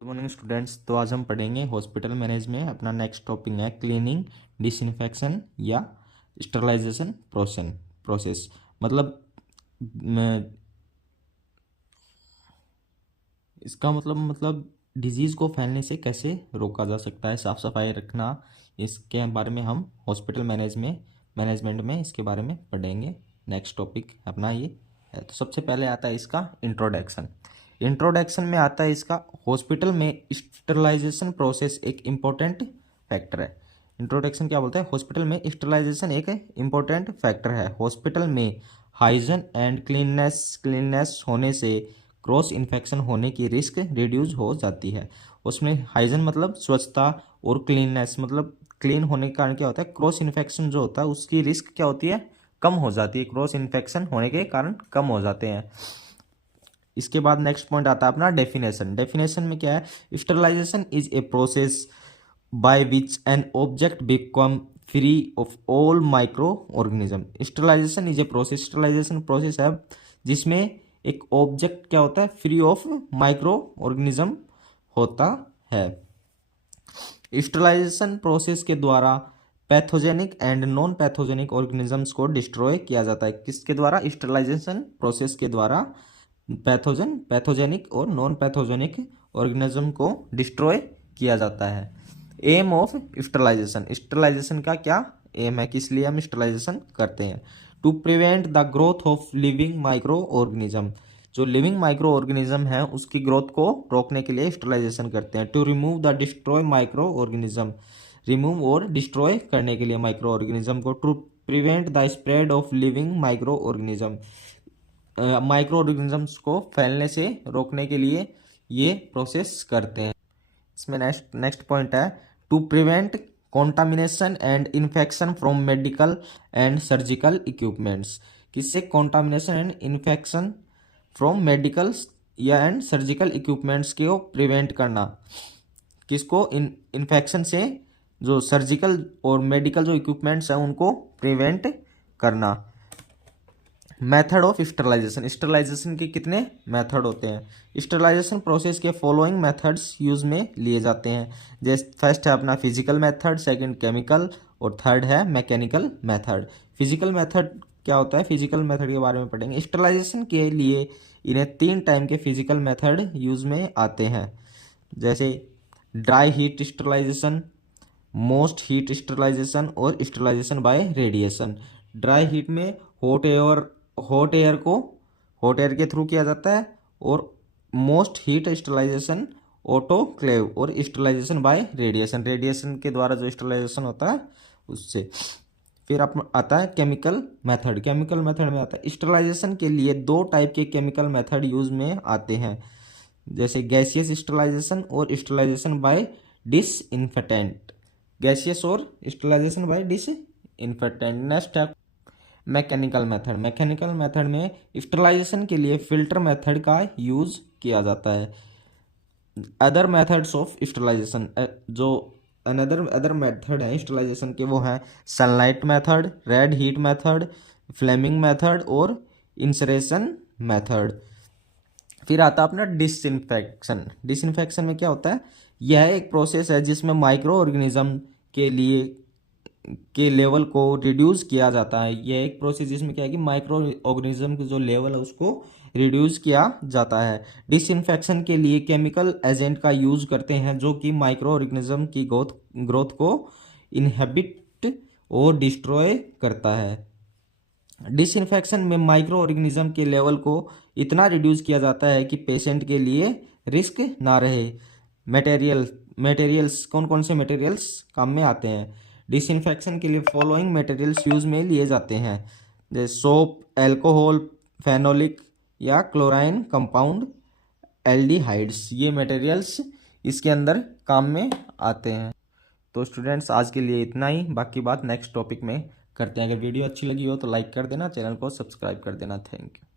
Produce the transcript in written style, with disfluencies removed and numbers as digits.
Good morning students. तो आज हम पढ़ेंगे हॉस्पिटल मैनेज में अपना नेक्स्ट टॉपिक है क्लीनिंग, डिसइंफेक्शन या स्टरलाइजेशन प्रोसेस। मतलब इसका मतलब डिजीज़ को फैलने से कैसे रोका जा सकता है, साफ़ सफाई रखना, इसके बारे में हम हॉस्पिटल मैनेजमेंट में इसके बारे में पढ़ेंगे। नेक्स्ट टॉपिक अपना ये है। तो सबसे पहले आता है इसका इंट्रोडक्शन में आता है इसका हॉस्पिटल में स्टरलाइजेशन प्रोसेस एक इम्पोर्टेंट फैक्टर है। इंट्रोडक्शन क्या बोलता है? हॉस्पिटल में स्टरलाइजेशन एक इम्पोर्टेंट फैक्टर है। हॉस्पिटल में हाइजीन एंड क्लीननेस होने से क्रॉस इन्फेक्शन होने की रिस्क रिड्यूस हो जाती है। उसमें हाइजीन मतलब स्वच्छता और क्लीननेस मतलब क्लीन होने के कारण क्या होता है, क्रॉस इन्फेक्शन जो होता है उसकी रिस्क क्या होती है, कम हो जाती है। क्रॉस इन्फेक्शन होने के कारण कम हो जाते हैं। इसके बाद नेक्स्ट पॉइंट आता है अपना डेफिनेशन में क्या है? Sterilisation is a process by which an object become free of all micro organism. Sterilisation process है जिसमें एक ऑब्जेक्ट क्या होता है, फ्री ऑफ माइक्रो ऑर्गेनिज्म होता है। स्टरलाइजेशन प्रोसेस के द्वारा pathogenic and non pathogenic organisms को डिस्ट्रॉय किया जाता है। किसके द्वारा? स्टरलाइजेशन प्रोसेस के द्वारा पैथोजेनिक और नॉन पैथोजेनिक ऑर्गेनिज्म को डिस्ट्रॉय किया जाता है। एम ऑफ स्टरलाइजेशन का क्या एम है, किस लिए हम स्टरलाइजेशन करते हैं? To prevent the growth of living micro organism. जो लिविंग माइक्रो ऑर्गेनिज्म है उसकी ग्रोथ को रोकने के लिए स्टरलाइजेशन करते हैं। To remove the destroy micro organism, remove और डिस्ट्रॉय करने के लिए माइक्रो ऑर्गेनिज्म को। To prevent the spread of living micro organism, micro organisms को फैलने से रोकने के लिए ये प्रोसेस करते हैं। इसमें नेक्स्ट पॉइंट है to prevent contamination and infection from medical and surgical equipments. किससे? Contamination and infection from medical या एंड सर्जिकल इक्विपमेंट्स को प्रिवेंट करना। किसको? इन्फेक्शन से जो सर्जिकल और मेडिकल जो इक्विपमेंट्स हैं उनको प्रिवेंट करना। मेथड ऑफ स्टरलाइजेशन के कितने मेथड होते हैं? स्टरलाइजेशन प्रोसेस के फॉलोइंग मेथड्स यूज में लिए जाते हैं। जैसे फर्स्ट है अपना फिजिकल मेथड, सेकंड केमिकल और थर्ड है मैकेनिकल मेथड। फिजिकल मेथड क्या होता है? फिजिकल मेथड के बारे में पढ़ेंगे। स्टरलाइजेशन के लिए इन्हें 3 टाइम के फिजिकल मेथड यूज में आते हैं, जैसे dry heat sterilisation, moist heat sterilisation और sterilisation by radiation. Dry heat में हॉट एयर के थ्रू किया जाता है, और मोस्ट हीट स्टरलाइजेशन ऑटोक्लेव और स्टरलाइजेशन बाय रेडिएशन के द्वारा जो स्टरलाइजेशन होता है उससे। फिर आता है केमिकल मेथड में आता है स्टरलाइजेशन के लिए 2 टाइप के केमिकल मेथड यूज में आते हैं, जैसे गैसियस स्टरलाइजेशन और स्टरलाइजेशन बाय डिसइंफेक्टेंट। गैसियस और स्टरलाइजेशन बाय डिसइंफेक्टेंट। नेक्स्ट है मैकेनिकल मेथड में स्टरलाइजेशन के लिए फिल्टर मेथड का यूज किया जाता है। अदर मेथड्स ऑफ स्टरलाइजेशन, जो अदर मेथड है स्टरलाइजेशन के, वो हैं sunlight method, red heat method, flaming method और इंसरेशन मेथड। फिर आता है अपना डिसइंफेक्शन में क्या होता है? यह एक प्रोसेस है जिसमें माइक्रो ऑर्गेनिज्म के लेवल को रिड्यूस किया जाता है। यह एक प्रोसेस जिसमें क्या है कि माइक्रो ऑर्गेनिज्म का जो लेवल है उसको रिड्यूस किया जाता है। डिसइंफेक्शन के लिए केमिकल एजेंट का यूज करते हैं जो कि माइक्रो ऑर्गेनिज्म की ग्रोथ को इनहिबिट और डिस्ट्रॉय करता है। डिसइंफेक्शन में माइक्रो ऑर्गेनिज्म के लेवल को इतना रिड्यूस किया जाता है कि पेशेंट के लिए रिस्क ना रहे। मटेरियल्स कौन कौन से मटेरियल्स काम में आते हैं? डिसइंफेक्शन के लिए फॉलोइंग मटेरियल्स यूज में लिए जाते हैं, जैसे सोप, एल्कोहल, फेनोलिक या क्लोराइन कंपाउंड, एल्डिहाइड्स। ये मटेरियल्स इसके अंदर काम में आते हैं। तो स्टूडेंट्स आज के लिए इतना ही, बाकी बात नेक्स्ट टॉपिक में करते हैं। अगर वीडियो अच्छी लगी हो तो लाइक कर देना, चैनल को सब्सक्राइब कर देना। Thank you.